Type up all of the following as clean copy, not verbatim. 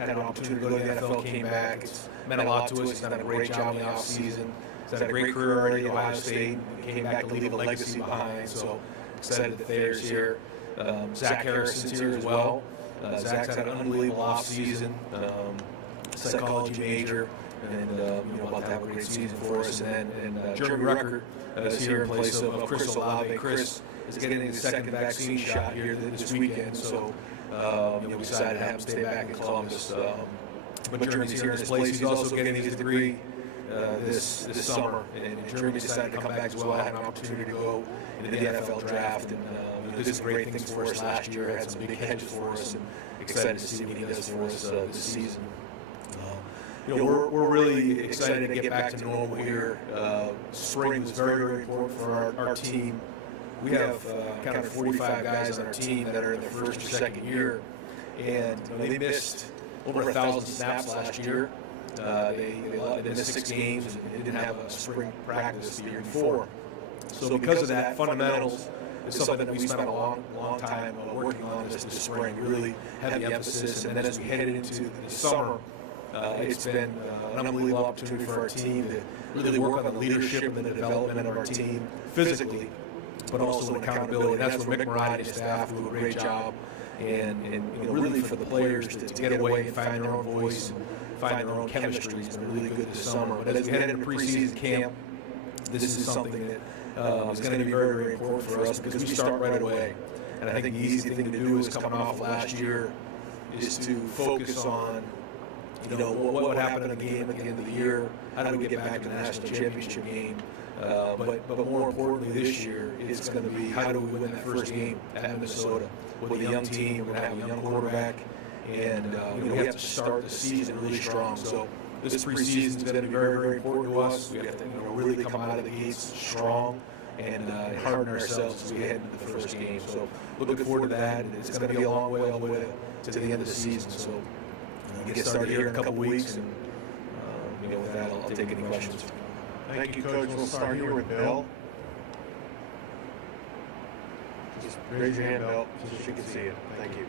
had an opportunity to go to the NFL, came back. It's meant a lot to us. He's done a great job in the offseason. He's had a great career already at Ohio State. Came back to leave a legacy behind. So excited that Thayer's here. Zach Harrison's here as well. Zach's had an unbelievable offseason, psychology major, and about to have a great season for us. And Jeremy Rucker is here in place of Chris Olave. Chris is getting his second vaccine shot here this weekend, so we decided to have him stay back in Columbus. But Jeremy's here in his place. He's also getting his degree this summer, and Jeremy decided to come back as well. I had an opportunity to go into the NFL draft, and did some great things for us last year. Had some big hedges for us, and excited to see what he does for us this season. We're really excited to get back to normal here. Spring was very, very important for our team. We have kind of 45 guys on our team that are in their first or second year, and they missed over 1,000 snaps last year. They missed 6 games and didn't have a spring practice the year before. So because of that, fundamentals is something that we spent a long time working on this spring, really heavy emphasis. And then as we headed into the summer, it's been an unbelievable opportunity for our team to really work on the leadership and the development of our team physically, but also in accountability. And that's where Mick Murray and his staff do a great job. And really for the players to get away and find their own voice and find their own chemistry has been really good this summer. But as we head into preseason camp, this is something that is going to be very, very important for us because we start right away. And I think the easy thing to do is coming off of last year is to focus on what happened in a game at the end of the year, how do we get back to the national championship game, but more importantly this year, it's going to be how do we win that first game at Minnesota with a young team. We're going to have a young quarterback, and we have to start the season really strong. So this preseason is going to be very, very important to us. We have to really come out of the gates strong and harden ourselves as we head into the first game. So looking forward to that. It's going to be a long way all the way to the end of the season. So we get started here in a couple weeks, and with that, I'll take any questions. Thank you, Coach. We'll start here with Bill. Just raise your hand, Bill, so she can see it. Thank you.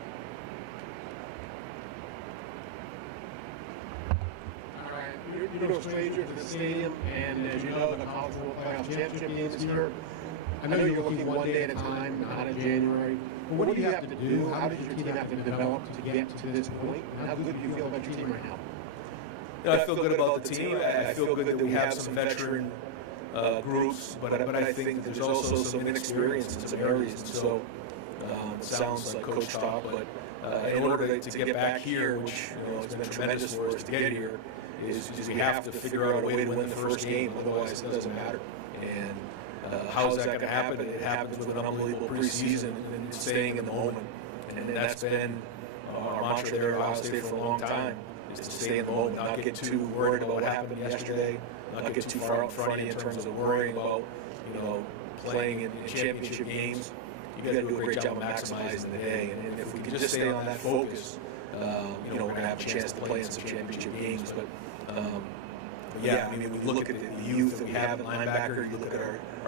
All right, you're no stranger to the stadium, and as you know, the College World Playoff Championship game is here. I know you're looking one day at a time, not in January. But what do you have to do? How does your team have to develop to get to this point? And how good do you feel about your team right now? I feel good about the team. I feel good that we have some veteran groups, but I think that there's also some inexperience in some areas. And so it sounds like Coach talk, but in order to get back here, which has been tremendous for us to get here, is we have to figure out a way to win the first game. Otherwise, it doesn't matter. And how is that going to happen? It happens with an unbelievable preseason and staying in the moment. And that's been our mantra there at Ohio State for a long time, is to stay in the moment, not get too worried about what happened yesterday, not get too far out in front of you in terms of worrying about, playing in championship games. You got to do a great job of maximizing the day. And if we can just stay on that focus, we're going to have a chance to play in some championship games. But yeah, I mean, we look at the youth that we have at linebacker, you look at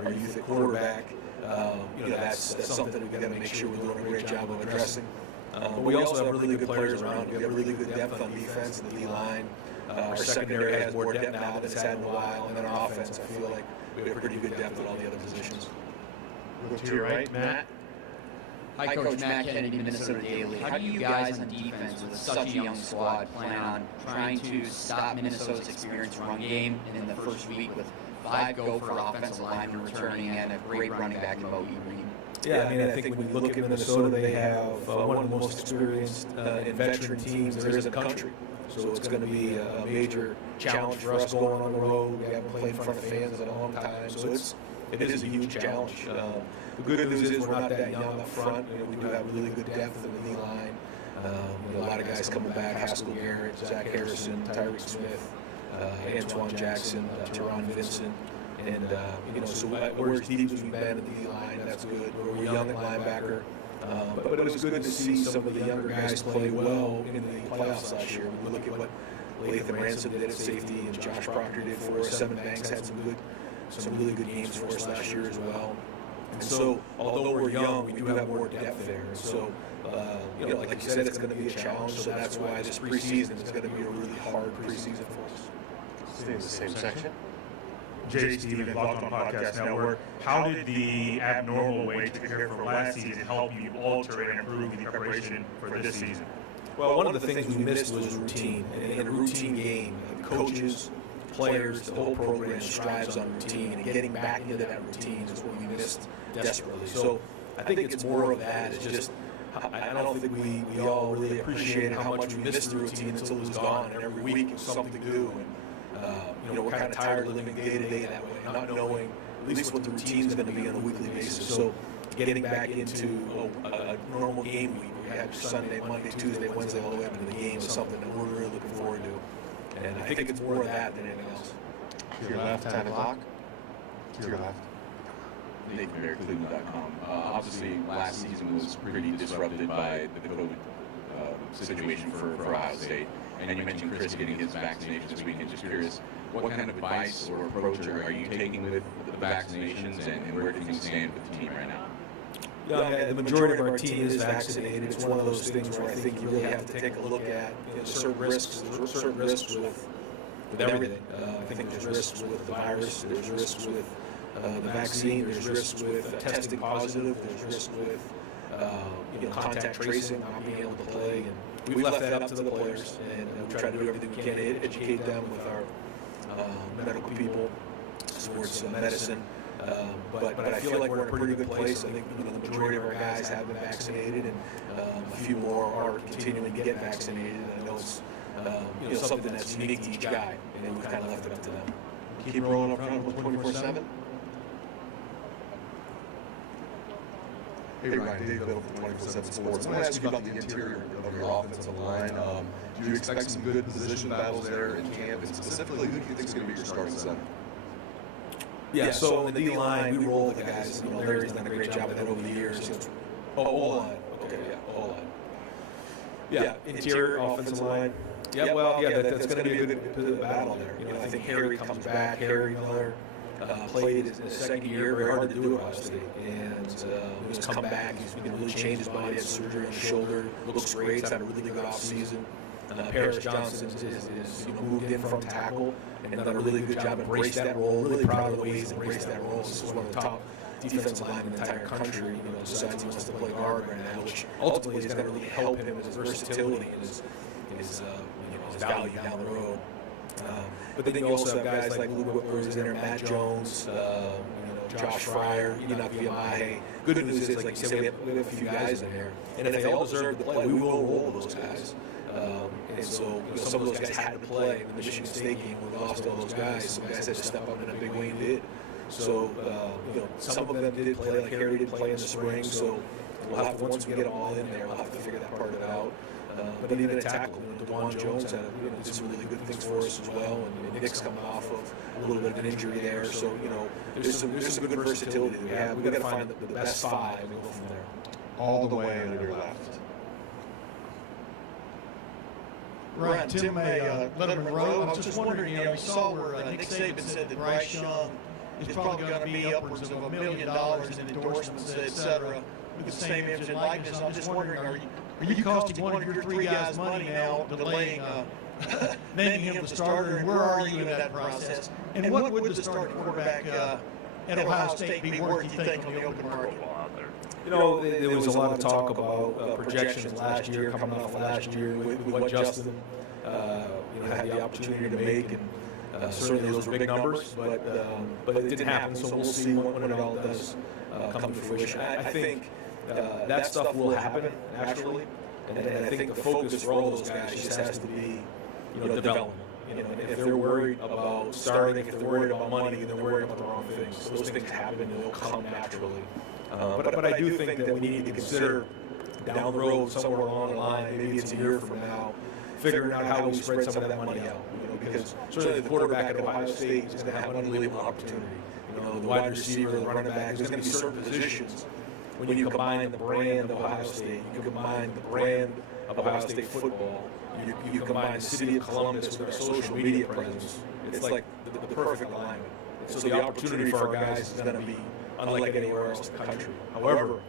our youth at quarterback, that's something we've got to make sure we're doing a great job of addressing. But we also have really good players around. We have really good depth on defense and the D-line. Our secondary has more depth now than it's had in a while. And then our offense, I feel like we have pretty good depth at all the other positions. Look to your right, Matt. Hi, Coach Matt Kennedy, Minnesota Daily. How do you guys on defense with such a young squad plan on trying to stop Minnesota's experienced run game and in the first week with 5 gopher offensive linemen returning and a great running back in Bo Reed? Yeah, I mean, I think when you look at Minnesota, they have one of the most experienced and veteran teams there is in the country. So it's going to be a major challenge for us going on the road. We haven't played in front of fans in a long time, so it is a huge challenge. The good news is we're not that young up front. We do have really good depth in the D-line. A lot of guys coming back: Haskell Garrett, Zach Harrison, Tyreek Smith, Antoine Jackson, Teron Vincent. And, so we're as deep as we've been in the D-line. That's good. We're young at linebacker. But it was good to see some of the younger guys play well in the playoffs last year. We look at what Latham Ransom did at safety and Josh Proctor did for us. Seven Banks had some really good games for us last year as well. And so, although we're young, we do have more depth there. And so, like you said, it's going to be a challenge. So that's why this preseason is going to be a really hard preseason for us. Stay in the same section. Jay Stevens, Locked On Podcast Network. How did the abnormal way to prepare for last season help you alter and improve the preparation for this season? Well, one of the things we missed was routine. And in a routine game, the coaches, players, the whole program strives on routine. And getting back into that routine is what we missed desperately. So I think it's more of that. It's just, I don't think we all really appreciated how much we missed the routine until it was gone. And every week was something to do. And, we're kind of tired of living day to day that way, not knowing at least what the routine is going to be on a weekly basis. So getting back into a normal game week, we had Sunday, Monday, Tuesday, Wednesday, all the way up into the game is something that we're really looking forward to. And I think it's more of that than anything else. To your left, 10 o'clock. To your left. Nathan Bear, Cleveland.com. Obviously, last season was pretty disrupted by the COVID situation for Ohio State. And you mentioned Chris getting his vaccination this weekend. Just curious, what kind of advice or approach are you taking with the vaccinations, and where do things stand with the team right now? Yeah, the majority of our team is vaccinated. It's one of those things where I think you really have to take a look at certain risks with everything. I think there's risks with the virus. There's risks with the vaccine. There's risks with testing positive. There's risks with contact tracing, not being able to play. And we've left that up to the players, and we try to do everything we can to educate them with our medical people, sports medicine. But I feel like we're in a pretty good place. I think the majority of our guys have been vaccinated, and a few more are continuing to get vaccinated. And I know it's something that's unique to each guy, and we've kind of left it up to them. Keep rolling up front with 24/7. Hey Ryan, Dave Biddle from 24/7 Sports. I want to ask you about the interior of your offensive line. Do you expect some good position battles there in camp? And specifically, who do you think is going to be your starting center? Yeah, so in the D-line, we roll the guys. Larry's done a great job of that over the years. O-line. Okay, yeah, O-line. Yeah, interior offensive line. Yeah, well, that's going to be a good battle there. I think Harry comes back. Harry Miller played his second year. Very hard to do at Ohio State. And he's come back. He's really changed his body. He had surgery on his shoulder. Looks great. He's had a really good offseason. Paris Johnson is moved in from tackle and done a really good job. Embraced that role. Really proud of the way he's embraced that role. This is one of the top defensive linemen in the entire country. Decides he wants to play guard right now, which ultimately is going to really help him with his versatility and his value down the road. But then you also have guys like Lou Whippler who's in there, Matt Jones, Josh Fryer, Viamahe. Good news is, like you said, we have a few guys in there, and if they all deserve to play, we will roll those guys. And so some of those guys had to play in the Michigan State game. We lost all those guys. Some guys had to step up in a big way and did. So some of them did play, like Harry did play in the spring. So we'll have to, once we get them all in there, we'll have to figure that part of it out. But even at tackle, DeJuan Jones did some really good things for us as well, and Nick's coming off of a little bit of an injury there. So there's some good versatility that we have. We've got to find the best five and go from there. All the way under your left. Right, Tim May, Letterman Row. I was just wondering, we saw where Nick Saban said that Bryce Young is probably going to be upwards of $1 million in endorsements, et cetera, with the same image and likeness. I'm just wondering, are you costing one of your three guys money now, delaying naming him the starter, and where are you in that process? And what would the starting quarterback at Ohio State be worth, you think, on the open market? There was a lot of talk about projections last year, coming off last year, with what Justin had the opportunity to make, and certainly those were big numbers, but it didn't happen, so we'll see when it all does come to fruition. I think that stuff will happen naturally, and I think the focus for all those guys just has to be development. If they're worried about starting, if they're worried about money, then they're worried about the wrong things. Those things happen and they'll come naturally. But I do think that we need to consider down the road, somewhere along the line, maybe it's a year from now, figuring out how we spread some of that money out. Because certainly the quarterback at Ohio State is going to have an unbelievable opportunity. The wide receiver, the running back, there's going to be certain positions. When you combine the brand of Ohio State, you combine the brand of Ohio State football, you combine the city of Columbus with our social media presence, it's like the perfect alignment. So the opportunity for our guys is going to be unlike anywhere else in the country. However,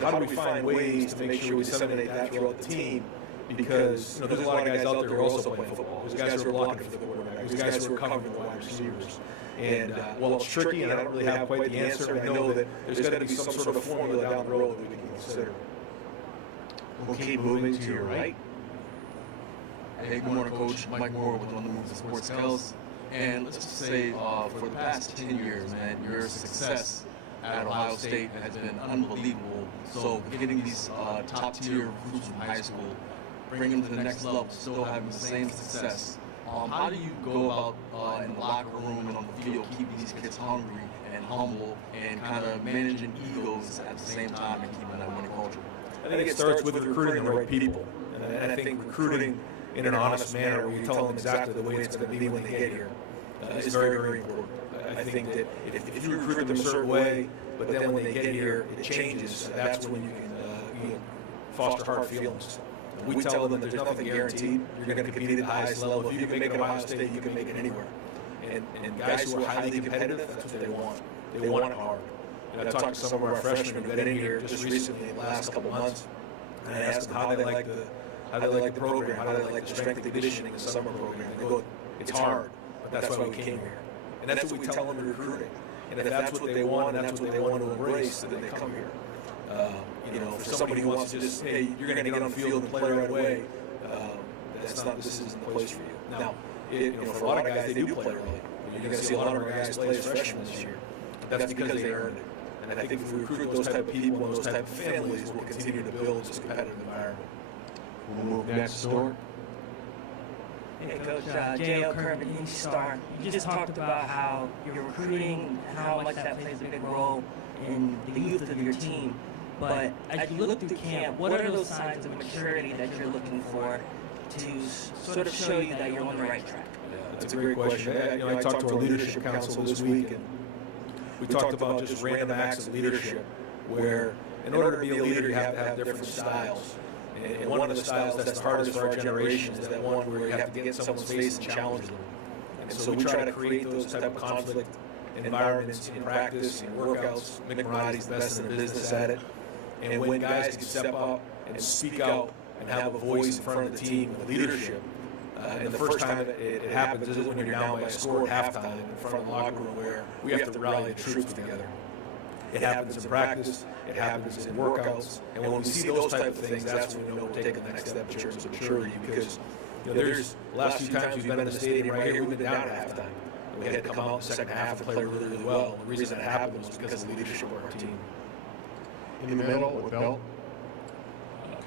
how do we find ways to make sure we disseminate that throughout the team? Because there's a lot of guys out there who are also playing football. There's guys who are blocking for the quarterback. There's guys who are covering the wide receivers. And while it's tricky, and I don't really have quite the answer, I know that there's got to be some sort of formula down the road that we can consider. We'll keep moving to your right. Hey, good morning, Coach. Mike Moore with One of the Moves of Sports Scouts. And let's just say, for the past 10 years, man, your success at Ohio State has been unbelievable. So getting these top-tier recruits from high school, bringing them to the next level, still having the same success. How do you go about in the locker room and on the field, keeping these kids hungry and humble and kind of managing egos at the same time and keeping that winning culture? I think it starts with recruiting the right people. And I think recruiting in an honest manner where you tell them exactly the way it's going to be when they get here is very, very important. I think that if you recruit them a certain way, but then when they get here, it changes, that's when you can foster hard feelings. We tell them there's nothing guaranteed. You're going to compete at the highest level. If you can make it Ohio State, you can make it anywhere. And guys who are highly competitive, that's what they want. They want it hard. I talked to some of our freshmen who got in here just recently in the last couple months, and I asked them how they like the program, how they like the strength and conditioning, the summer program. They go, it's hard, but that's why we came here. And that's what we tell them in recruiting. And if that's what they want and that's what they want to embrace, then they come here. For somebody who wants to just, hey, you're going to get on the field and play right away, this isn't the place for you. Now, for a lot of guys, they do play early. You're going to see a lot of our guys play as freshmen this year. That's because they earned it. And I think if we recruit those type of people and those type of families, we'll continue to build this competitive environment. We'll move next door. Hey, Coach, J.L. Kerman, East Star. You just talked about how you're recruiting, how much that plays a big role in the youth of your team. But as you look through camp, what are those signs of maturity that you're looking for to sort of show you that you're on the right track? Yeah, that's a great question. I talked to our leadership council this week, and we talked about just random acts of leadership, where in order to be a leader, you have to have different styles. And one of the styles that's the hardest for our generation is that one where you have to get in someone's face and challenge them. And so we try to create those type of conflict environments in practice, in workouts. Mick Marotti's the best in the business at it. And when guys can step up and speak out and have a voice in front of the team with leadership, and the first time it happens is when you're down by a score at halftime in front of the locker room where we have to rally the troops together. It happens in practice, it happens in workouts, and when we see those type of things, that's when we know we're taking the next step in terms of maturity, because there's the last few times we've been in the stadium right here, we've been down at halftime. We had to come out in the second half and play really, really well. And the reason that happened was because of the leadership of our team. In the middle, with Bill.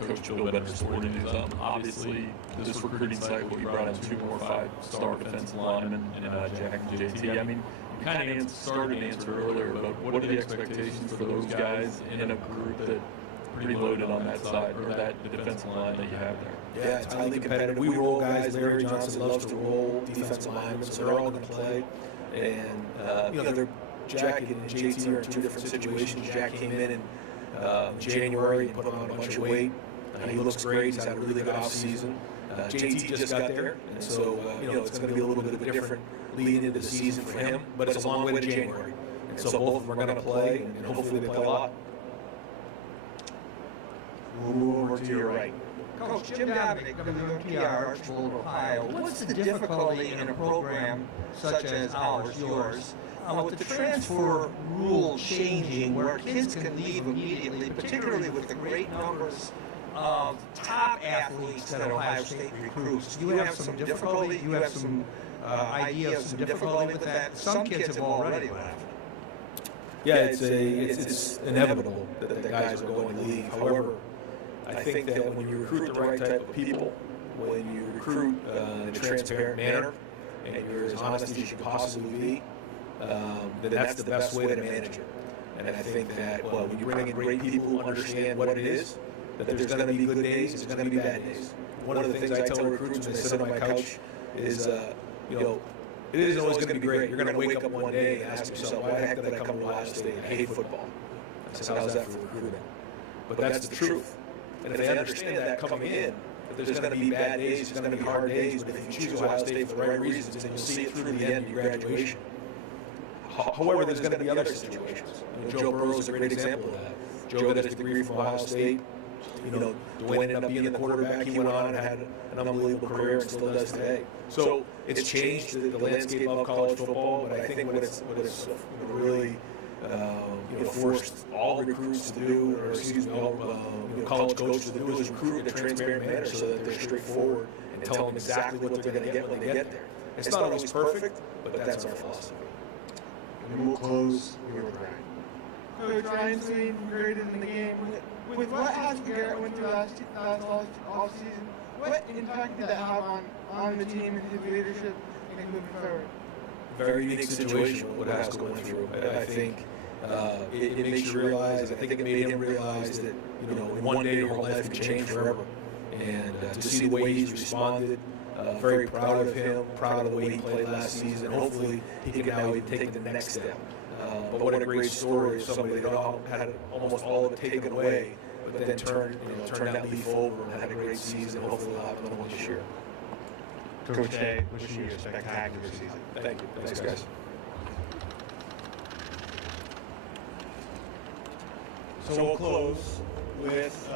Coach Bill Benner, Sporting News. Obviously, this recruiting cycle, you brought in 2 more 5-star defensive linemen in Jack and JT. I mean, you kind of started to answer earlier, but what are the expectations for those guys in a group that pretty loaded on that side, or that defensive line that you have there? Yeah, it's highly competitive. We roll guys. Larry Johnson loves to roll defensive linemen, so they're all going to play. And, Jack and JT are in 2 different situations. Jack came in January and put on a bunch of weight. He looks great. He's had a really good offseason. JT just got there, and so it's going to be a little bit of a different lead into the season for him, but it's a long way to January. And so both of them are going to play, and hopefully they play a lot. We'll move over to your right. Coach Jim Dominic, WMPR, Archbold, Ohio. What's the difficulty in a program such as ours, yours, with the transfer rule changing where kids can leave immediately, particularly with the great numbers of top athletes that Ohio State recruits? Do you have some difficulty? You have some idea of some difficulty with that? Some kids have already left. Yeah, it's inevitable that the guys are going to leave. However, I think that when you recruit the right type of people, when you recruit in a transparent manner, and you're as honest as you can possibly be, then that's the best way to manage it. And I think that, when you bring in great people who understand what it is, that there's going to be good days, there's going to be bad days. One of the things I tell recruits when they sit on my couch is, it isn't always going to be great. You're going to wake up one day and ask yourself, why the heck did I come to Ohio State? I hate football. I said, how's that for recruiting? But that's the truth. And if they understand that coming in, that there's going to be bad days, there's going to be hard days, but if you choose Ohio State for the right reasons, then you'll see it through to the end of your graduation. However, there's going to be other situations. Joe Burrow is a great example of that. Joe got his degree from Ohio State. Dwayne ended up being the quarterback. He went on and had an unbelievable career and still does today. So it's changed the landscape of college football, but I think what it's really forced all recruits to do, or excuse me, all college coaches to do, is recruit in a transparent manner so that they're straightforward and tell them exactly what they're going to get when they get there. It's not always perfect, but that's our philosophy. And we'll close here with Ryan. Coach Ryan Sweet, graded in the game. With what Haskell Garrett went through last offseason, what impact did that have on the team and his leadership and moving forward? Very unique situation what Haskell went through. I think it makes you realize, I think it made him realize that, in one day your whole life can change forever. And to see the way he's responded, very proud of him, proud of the way he played last season. Hopefully he can now take the next step. But what a great story of somebody that had almost all of it taken away, but then turned that leaf over and had a great season. Hopefully we'll have another one this year. Coach A, wishing you a spectacular season. Thank you. Thanks, guys. So we'll close with